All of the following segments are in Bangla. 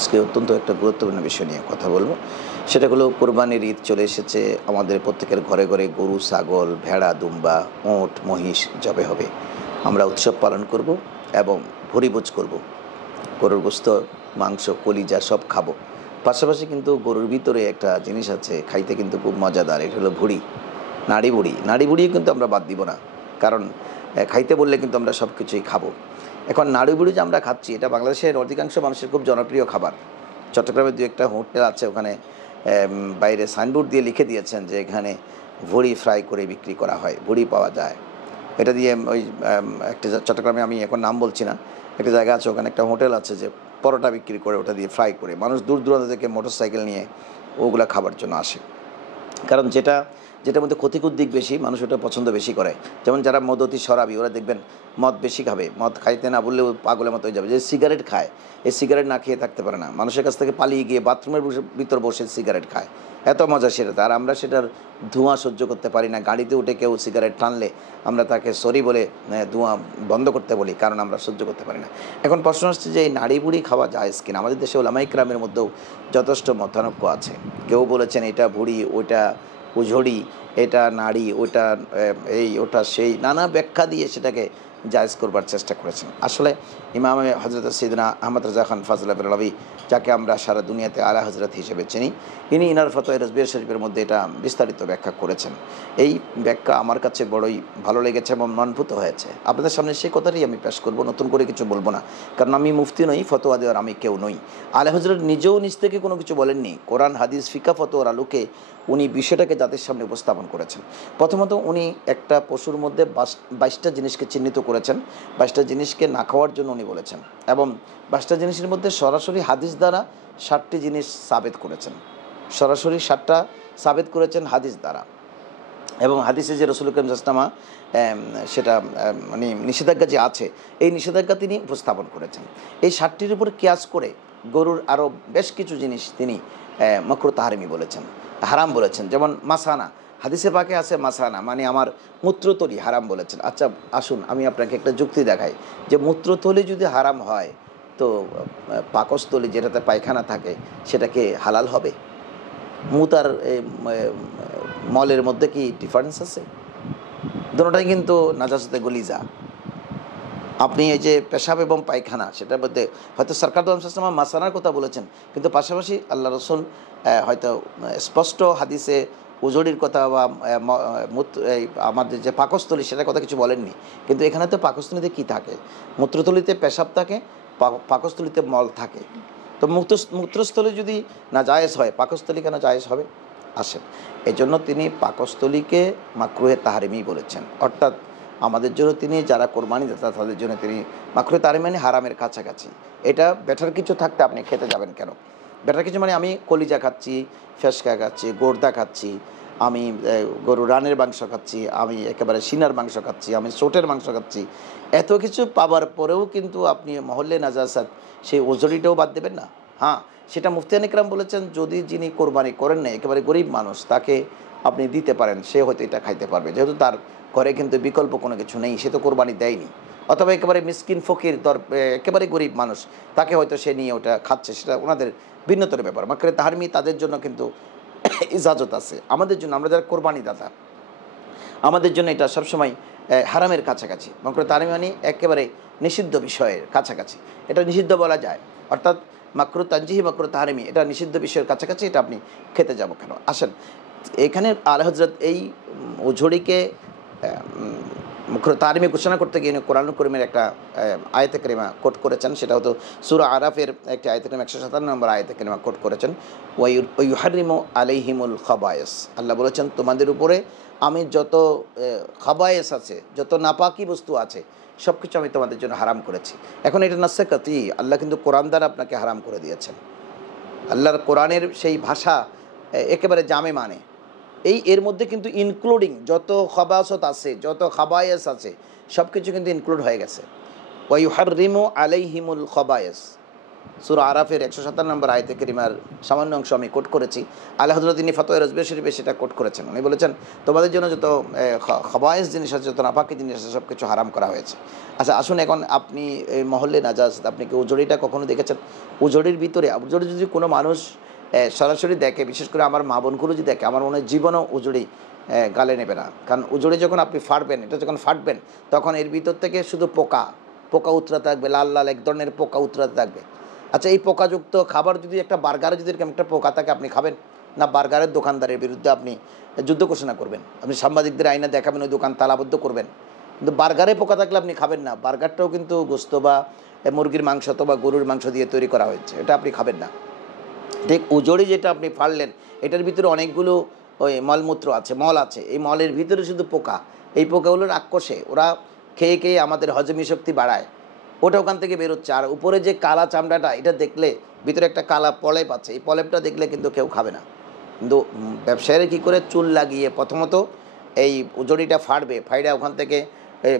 আজকে অত্যন্ত একটা গুরুত্বপূর্ণ বিষয় নিয়ে কথা বলবো। সেটা হলো কোরবানির ঈদ চলে এসেছে। আমাদের প্রত্যেকের ঘরে ঘরে গরু, ছাগল, ভেড়া, দুম্বা, ওঁট, মহিষ জবে হবে। আমরা উৎসব পালন করব এবং ভুরিভোজ করব। গরুর গোস্ত, মাংস, কলিজা সব খাবো। পাশাপাশি কিন্তু গরুর ভিতরে একটা জিনিস আছে, খাইতে কিন্তু খুব মজাদার। এটা হলো ভুঁড়ি, নাড়ি বুড়ি। নাড়ি বুড়িও কিন্তু আমরা বাদ দিব না, কারণ খাইতে বললে কিন্তু আমরা সব কিছুই খাবো। এখন নাড়ি বুড়ি যে আমরা খাচ্ছি, এটা বাংলাদেশের অধিকাংশ মানুষের খুব জনপ্রিয় খাবার। চট্টগ্রামে দু একটা হোটেল আছে, ওখানে বাইরে সাইনবোর্ড দিয়ে লিখে দিয়েছেন যে এখানে ভুঁড়ি ফ্রাই করে বিক্রি করা হয়, ভুঁড়ি পাওয়া যায়। এটা দিয়ে ওই একটা চট্টগ্রামে, আমি এখন নাম বলছি না, একটা জায়গা আছে, ওখানে একটা হোটেল আছে যে পরোটা বিক্রি করে, ওটা দিয়ে ফ্রাই করে মানুষ দূর দূরান্ত থেকে মোটরসাইকেল নিয়ে ওগুলা খাবার জন্য আসে। কারণ যেটার মধ্যে ক্ষতিকর দিক বেশি, মানুষ ওটা পছন্দ বেশি করে। যেমন যারা মদতি শরাবি, ওরা দেখবেন মদ বেশি খাবে, মদ খাইতে না বললেও পাগলের মতো হয়ে যাবে। যে সিগারেট খায়, এই সিগারেট না খেয়ে থাকতে পারে না, মানুষের কাছ থেকে পালিয়ে গিয়ে বাথরুমের ভিতর বসে সিগারেট খায়, এত মজা সেটাতে। আর আমরা সেটার ধোঁয়া সহ্য করতে পারি না। গাড়িতে উঠে কেউ সিগারেট টানলে আমরা তাকে সরি বলে ধোঁয়া বন্ধ করতে বলি, কারণ আমরা সহ্য করতে পারি না। এখন প্রশ্ন হচ্ছে যে এই নাড়ি বুড়ি খাওয়া যায় কিনা। আমাদের দেশে ওলামায়ে কেরামের মধ্যেও যথেষ্ট মতানৈক্য আছে। কেউ বলেছেন এটা বুড়ি, ওইটা উঝড়ি, এটা নাড়ি, ওটা ওটা সেই, নানা ব্যাখ্যা দিয়ে সেটাকে জায়েজ করবার চেষ্টা করেছেন। আসলে ইমাম হজরত সৈয়দনা আহমদ রাজা খান ফাজলা বেরলভী, যাকে আমরা সারা দুনিয়াতে আলা হজরত হিসেবে চিনি, ইনি ইনার ফতোয়া রজবিয়া শরীফের মধ্যে এটা বিস্তারিত ব্যাখ্যা করেছেন। এই ব্যাখ্যা আমার কাছে বড়ই ভালো লেগেছে এবং মনভূত হয়েছে। আপনাদের সামনে সেই কথাটাই আমি পেশ করব, নতুন করে কিছু বলবো না, কারণ আমি মুফতি নই, ফতোয়া দেওয়ার আমি কেউ নই। আলা হজরত নিজেও নিজ থেকে কোনো কিছু বলেননি। কোরআন, হাদিস, ফিকা, ফতোয়ার আলোকে উনি বিষয়টাকে জাতির সামনে উপস্থাপন করেছেন। প্রথমত উনি একটা পশুর মধ্যে 22টা জিনিসকে চিহ্নিত করেছেন। 22টা জিনিসকে না খাওয়ার জন্য উনি বলেছেন, এবং 22টা জিনিসের মধ্যে সরাসরি হাদিস দ্বারা 60টি জিনিস সাবেত করেছেন। সরাসরি 60টা সাবেত করেছেন হাদিস দ্বারা। এবং হাদিসে যে রসুল করিম সাল্লাল্লাহু আলাইহি ওয়াসাল্লাম সেটা মানে নিষেধাজ্ঞা যে আছে, এই নিষেধাজ্ঞা তিনি উপস্থাপন করেছেন। এই 60টির উপর কিয়াস করে গরুর আরও বেশ কিছু জিনিস তিনি মাকরুহ তাহরিমি বলেছেন, হারাম বলেছেন। যেমন মাসানা, হাদিসে পাকে আছে মাসানা মানে আমার মূত্রতলি হারাম বলেছেন। আচ্ছা আসুন আমি আপনাকে একটা যুক্তি দেখাই, যে মূত্রতলি যদি হারাম হয়, তো পাকস্থলী যেটাতে পায়খানা থাকে সেটাকে হালাল হবে? মুত আর মলের মধ্যে কি ডিফারেন্স আছে? দুটোটাই কিন্তু নাজাসতে গলিজা। আপনি এই যে পেশাব এবং পায়খানা, সেটার মধ্যে হয়তো সরকার দোয়াম মাসানার কথা বলেছেন, কিন্তু পাশাপাশি আল্লাহ রসুল হয়তো স্পষ্ট হাদিসে উজড়ির কথা বা আমাদের যে পাকস্থলী সেটার কথা কিছু বলেননি। কিন্তু এখানে তো পাকস্থলীতে কী থাকে? মূত্রথলিতে পেশাব থাকে, পাকস্থলীতে মল থাকে। তো মূত্রস্থলী যদি না জায়েজ হয়, পাকস্থলী কেন জায়েজ হবে? আসেন, এই জন্য তিনি পাকস্থলীকে মাকরুহে তাহরিমি বলেছেন। অর্থাৎ আমাদের জন্য তিনি, যারা কোরবানি দাতা তাদের জন্য তিনি মাকরুহে তাহরিমি মানে হারামের কাছাকাছি। এটা বেটার কিছু থাকতে আপনি খেতে যাবেন কেন? বেটার কিছু মানে আমি কলিজা খাচ্ছি, ফেসকা খাচ্ছি, গোর্দা খাচ্ছি, আমি গরু রানের মাংস খাচ্ছি, আমি একেবারে সিনার মাংস খাচ্ছি, আমি চোটের মাংস খাচ্ছি, এত কিছু পাবার পরেও কিন্তু আপনি মহল্লে নাজাসাত সেই ওজরিটাও বাদ দেবেন না। হ্যাঁ, সেটা মুফতিয়ান ইকরাম বলেছেন, যদি যিনি কোরবানি করেন না, একেবারে গরিব মানুষ, তাকে আপনি দিতে পারেন, সে হয়তো এটা খাইতে পারবে, যেহেতু তার ঘরে কিন্তু বিকল্প কোনো কিছু নেই, সে তো কোরবানি দেয়নি। অথবা একেবারে মিসকিন ফকির, একেবারে গরিব মানুষ, তাকে হয়তো সে নিয়ে ওটা খাচ্ছে, সেটা ওনাদের ভিন্নতর ব্যাপার। মাকরুহে তাহরিমি তাদের জন্য কিন্তু ইজাজত আছে। আমাদের জন্য, আমরা যারা কোরবানি দাতা, আমাদের জন্য এটা সবসময় হারামের কাছাকাছি। মাকরুহে তাহরিমি মানে একেবারে নিষিদ্ধ বিষয়ের কাছাকাছি, এটা নিষিদ্ধ বলা যায়। অর্থাৎ মাকরুহ তানজিহি, মাকরুহ তাহরিমি, এটা নিষিদ্ধ বিষয়ের কাছাকাছি, এটা আপনি খেতে যাব কেন? আসেন, এখানে আলা হজরত এই উঝড়িকে মাকরুহ তাহরিমি ঘোষণা করতে গিয়ে কোরআনুল কারীমের একটা আয়াতে কারিমা কোট করেছেন। সেটা হতো সূরা আরাফের একটি আয়াতে কারিমা, 157 নম্বর আয়াতে কারিমা কোট করেছেন। ওয়াইউহারিমু আলাইহিমুল খাবায়েস, আল্লাহ বলেছেন তোমাদের উপরে আমি যত খাবায়েস আছে, যত নাপাকি বস্তু আছে, সব কিছু আমি তোমাদের জন্য হারাম করেছি। এখন এটা নাসে কাতি, আল্লাহ কিন্তু কোরআন দ্বারা আপনাকে হারাম করে দিয়েছেন। আল্লাহর কোরআনের সেই ভাষা একেবারে জামে মানে, এর মধ্যে কিন্তু ইনক্লুডিং যত খাবাসত আছে, যত খাবায়েস আছে, সব কিছু কিন্তু ইনক্লুড হয়ে গেছে। ওয়াইউহারিমু আলাইহিমুল খাবায়েস, সূরা আরাফের 157 নম্বর আয়াতে কারিমার সামান্য অংশ আমি কোট করেছি। আলা হযরত তিনি ফতোয়া রজবে শরীফে সেটা কোট করেছেন। উনি বলেছেন, তোমাদের জন্য যত খাবায়েস জিনিস আছে, যত নাপাকি জিনিস আছে, সব কিছু হারাম করা হয়েছে। আচ্ছা আসুন, এখন আপনি এই মহল্লে নাজাসাত, আপনি কি উজড়িটা কখনো দেখেছেন? উজড়ির ভিতরে উজড়ি যদি কোনো মানুষ সরাসরি দেখে, বিশেষ করে আমার মা বোনগুলো যদি দেখে, আমার মনে হয় জীবনও উজড়ি গালে নেবে না। কারণ উজড়ি যখন আপনি ফাটবেন, এটা যখন ফাটবেন, তখন এর ভিতর থেকে শুধু পোকা পোকা উতরাতে থাকবে, লাল লাল এক ধরনের পোকা উতরাতে থাকবে। আচ্ছা, এই পোকাযুক্ত খাবার যদি একটা বার্গারে যদি এরকম একটা পোকা থাকে, আপনি খাবেন না? বার্গারের দোকানদারের বিরুদ্ধে আপনি যুদ্ধ ঘোষণা করবেন, আপনি সাংবাদিকদের আইনা দেখাবেন, ওই দোকান তালাবদ্ধ করবেন। কিন্তু বার্গারে পোকা থাকলে আপনি খাবেন না। বার্গারটাও কিন্তু গোস্ত বা মুরগির মাংস অথবা গরুর মাংস দিয়ে তৈরি করা হয়েছে, এটা আপনি খাবেন না। ঠিক উজড়ি যেটা আপনি ফাড়লেন, এটার ভিতরে অনেকগুলো ওই মলমূত্র আছে, মল আছে। এই মলের ভিতরে শুধু পোকা। এই পোকাগুলোর আক্রোশে ওরা খেয়ে খেয়ে আমাদের হজমি শক্তি বাড়ায়, ওটা ওখান থেকে বেরোচ্ছে। আর উপরে যে কালা চামড়াটা, এটা দেখলে ভিতরে একটা কালা পলেপ আছে, এই পলেপটা দেখলে কিন্তু কেউ খাবে না। কিন্তু ব্যবসায়ীরা কী করে, চুল লাগিয়ে প্রথমত এই উজড়িটা ফাড়বে, ফাইডা ওখান থেকে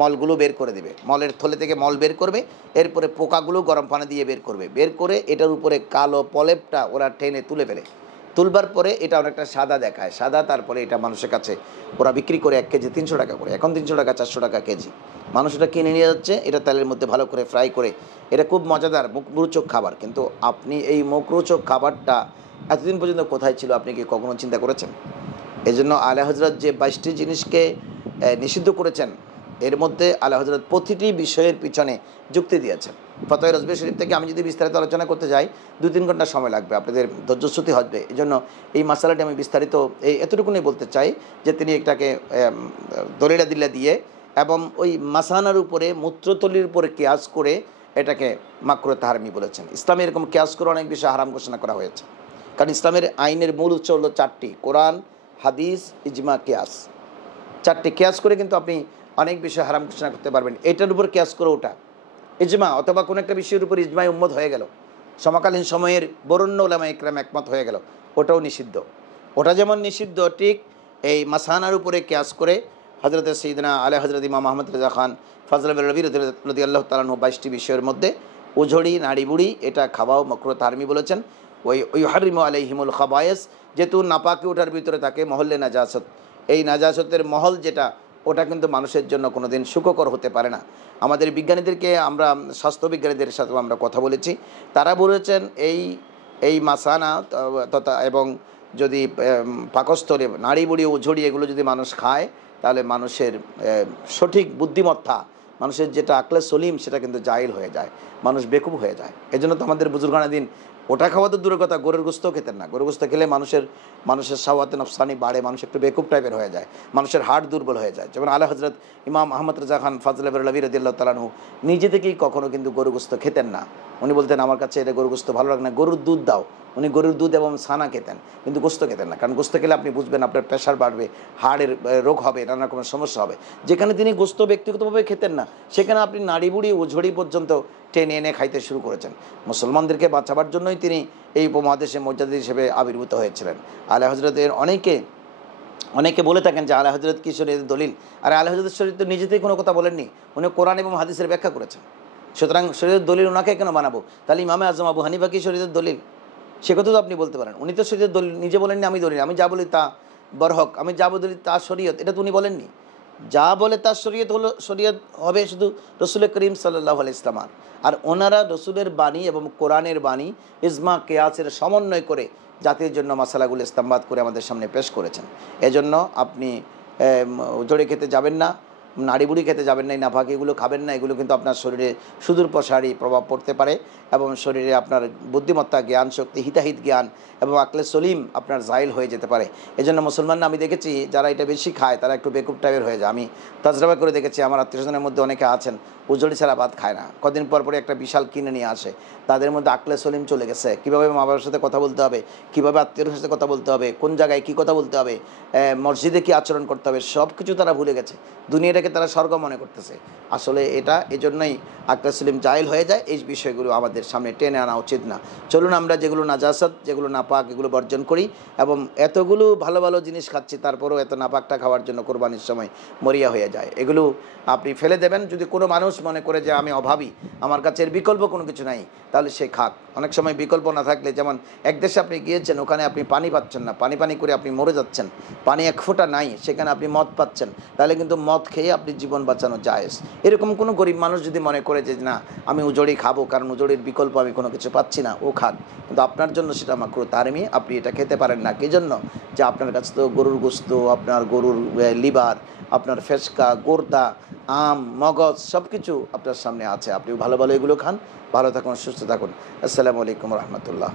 মলগুলো বের করে দেবে, মলের থলে থেকে মল বের করবে, এরপরে পোকাগুলো গরম পানি দিয়ে বের করবে, বের করে এটার উপরে কালো পলেপটা ওরা টেনে তুলে ফেলে। তুলবার পরে এটা অনেকটা সাদা দেখায়, সাদা। তারপরে এটা মানুষের কাছে ওরা বিক্রি করে 1 কেজি 300 টাকা করে। এখন 300 টাকা 400 টাকা কেজি। মানুষ এটা কিনে নিয়ে যাচ্ছে, এটা তেলের মধ্যে ভালো করে ফ্রাই করে। এটা খুব মজাদার মুখরোচক খাবার। কিন্তু আপনি এই মুখরোচক খাবারটা এতদিন পর্যন্ত কোথায় ছিল, আপনি কি কখনো চিন্তা করেছেন? এজন্য আলা হযরত যে 22টি জিনিসকে নিষিদ্ধ করেছেন, এর মধ্যে আলা হযরত প্রতিটি বিষয়ের পিছনে যুক্তি দিয়েছেন। ফতোয়া রজবে শরীফ থেকে আমি যদি বিস্তারিত আলোচনা করতে যাই, 2-3 ঘন্টা সময় লাগবে, আপনাদের ধৈর্যচ্যুতি হবে। এই জন্য এই মাসালাটি আমি বিস্তারিত এতটুকুনি বলতে চাই যে তিনি এটাকে দলিলা দিল্লা দিয়ে এবং ওই মাসানার উপরে মূত্রতলির উপরে কিয়াস করে এটাকে মাকরুহ তাহরিমি বলেছেন। ইসলামে এরকম কিয়াস করে অনেক বিষয় হারাম ঘোষণা করা হয়েছে। কারণ ইসলামের আইনের মূল উৎস হলো 4টি: কোরআন, হাদিস, ইজমা, কিয়াস। 4টি কিয়াস করে কিন্তু আপনি অনেক বিষয় হারাম ঘোষণা করতে পারবেন। এটার উপর কিয়াস করে ওটা ইজমা, অথবা কোনো একটা বিষয়ের উপর ইজমায় উম্মত হয়ে গেল, সমকালীন সময়ের বরেণ্য উলামা ইকরাম একমত হয়ে গেল, ওটাও নিষিদ্ধ। ওটা যেমন নিষিদ্ধ, ঠিক এই মাসানার উপরে কিয়াস করে হযরত সাইয়্যিদনা আলা হযরত ইমাম আহমদ রেজা খান ফজল রবি রাদিয়াল্লাহু তাআলা আনহু 22টি বিষয়ের মধ্যে উজড়ি, নাড়ি বুড়ি এটা খাওয়াও মাকরুহ তাহরিমি বলেছেন। ওই ইউহারিমু আলাইহিমুল খাবায়েস, যেহেতু নাপাকি ওটার ভিতরে থাকে, মহল্লে নাজাসত, এই নাজাসতের মহল যেটা, ওটা কিন্তু মানুষের জন্য কোনো দিন সুখকর হতে পারে না। আমাদের বিজ্ঞানীদেরকে আমরা, স্বাস্থ্যবিজ্ঞানীদের সাথেও আমরা কথা বলেছি, তারা বলেছেন এই মাসানা তথা এবং যদি পাকস্থলে নাড়ি বুড়ি উঝড়ি এগুলো যদি মানুষ খায়, তাহলে মানুষের সঠিক বুদ্ধিমত্তা, মানুষের যেটা আকলে সলিম, সেটা কিন্তু জাহিল হয়ে যায়, মানুষ বেকুব হয়ে যায়। এজন্য তো আমাদের বুজুর্গানা দিন ওটা খাওয়া তো দূরের কথা, গরুর গোস্ত খেতেন না। গরুর গোস্ত খেলে মানুষের সাওয়াতে নফসানি বাড়ে, মানুষ একটু বেকুব টাইপের হয়ে যায়, মানুষের হার্ট দুর্বল হয়ে যায়। যেমন আলা হযরত ইমাম আহমদ রেজা খান ফজল রবি রাদিয়াল্লাহু তাআলা আনহু নিজে থেকেই কখনো কিন্তু গরু গোস্ত খেতেন না। উনি বলতেন, আমার কাছে এটা গরু গোস্ত ভালো লাগে না, গরুর দুধ দাও। উনি গরুর দুধ এবং ছানা খেতেন, কিন্তু গোস্ত খেতেন না। কারণ গোস্ত খেলে আপনি বুঝবেন আপনার প্রেশার বাড়বে, হার্টের রোগ হবে, নানা রকমের সমস্যা হবে। যেখানে তিনি গোস্ত ব্যক্তিগতভাবে খেতেন না, সেখানে আপনি নাড়ি বুড়ি উঝড়ি পর্যন্ত টেনে এনে খাইতে শুরু করেছেন। মুসলমানদেরকে বাঁচাবার জন্যই তিনি এই উপমহাদেশে মর্যাদা হিসেবে আবির্ভূত হয়েছিলেন। আলা হযরতের অনেকে বলে থাকেন যে আলা হযরত কি শরীয়তের দলিল। আর আলা হযরত শরীয়ত তো নিজেতেই কোনো কথা বলেননি, উনি কোরআন এবং হাদিসের ব্যাখ্যা করেছেন। সুতরাং শরীয়তের দলিল ওনাকে কেন বানাবো? তাহলে ইমামে আজম আবু হানিফা কি শরীয়তের দলিল? সে কথা তো আপনি বলতে পারেন। উনি তো শরীয়তের দলিল নিজে বলেননি, আমি দলিল, আমি যা বলি তা বরহক, আমি যা বলি তা শরীয়ত, এটা তো উনি বলেননি। যা বলে তার শরীয়ত হলো, শরীয়ত হবে শুধু রসুল করিম সাল্লাল্লাহু আলাইহি ওয়াসাল্লাম। আর ওনারা রসুলের বাণী এবং কোরআনের বাণী ইজমা কিয়াসের সমন্বয় করে জাতির জন্য মাসালাগুলো ইস্তেমবাদ করে আমাদের সামনে পেশ করেছেন। এজন্য আপনি জড়ে খেতে যাবেন না, নাড়ি বুড়ি খেতে যাবেন না, এই নাফাকিগুলো খাবেন না। এগুলো কিন্তু আপনার শরীরে সুদূর প্রসারী প্রভাব পড়তে পারে এবং শরীরে আপনার বুদ্ধিমত্তা, জ্ঞান শক্তি, হিতাহিত জ্ঞান এবং আকলে সলিম আপনার জাইল হয়ে যেতে পারে। এজন্য মুসলমানরা আমি দেখেছি যারা এটা বেশি খায় তারা একটু বেকুব টাইপের হয়ে যায়। আমি তাজরাবা করে দেখেছি, আমার আত্মীয়স্বজনের মধ্যে অনেকে আছেন উজড়ি ছাড়া ভাত খায় না, কদিন পর পরে একটা বিশাল কিনে নিয়ে আসে। তাদের মধ্যে আকলে সলিম চলে গেছে, কীভাবে মা বাবার সাথে কথা বলতে হবে, কীভাবে আত্মীয়র সাথে কথা বলতে হবে, কোন জায়গায় কী কথা বলতে হবে, মসজিদে কী আচরণ করতে হবে, সব কিছু তারা ভুলে গেছে। দুনিয়াটা এটাকে তারা স্বর্গ মনে করতেছে। আসলে এটা এজন্যই আকরা সেলিম জাহেল হয়ে যায়। এই বিষয়গুলো আমাদের সামনে টেনে আনা উচিত না। চলুন আমরা যেগুলো নাজাসাত, যেগুলো নাপাক, এগুলো বর্জন করি। এবং এতগুলো ভালো ভালো জিনিস খাচ্ছি, তারপরেও এত নাপাকটা খাওয়ার জন্য কোরবানির সময় মরিয়া হয়ে যায়। এগুলো আপনি ফেলে দেবেন। যদি কোনো মানুষ মনে করে যে আমি অভাবী, আমার কাছে এর বিকল্প কোনো কিছু নাই, তাহলে সে খাক। অনেক সময় বিকল্প না থাকলে, যেমন এক দেশে আপনি গিয়েছেন, ওখানে আপনি পানি পাচ্ছেন না, পানি পানি করে আপনি মরে যাচ্ছেন, পানি এক ফোঁটা নাই, সেখানে আপনি মদ পাচ্ছেন, তাহলে কিন্তু মদ খেয়ে আপনি জীবন বাঁচানো জায়েজ। এরকম কোনো গরিব মানুষ যদি মনে করে যে না আমি উজড়ি খাবো, কারণ উজড়ির বিকল্প আমি কোনো কিছু পাচ্ছি না, ও খাক, কিন্তু আপনার জন্য সেটা মাকরুহ তাহরিমি, আপনি এটা খেতে পারেন না। কী জন্য? যে আপনার কাছে তো গরুর গোস্ত, আপনার গরুর লিভার, আপনার ফেসকা, গোর্দা, আম, মগজ সব কিছু আপনার সামনে আছে। আপনি ভালো ভালো এগুলো খান। ভালো থাকুন, সুস্থ থাকুন। আসসালামু আলাইকুম রহমতুল্লাহ।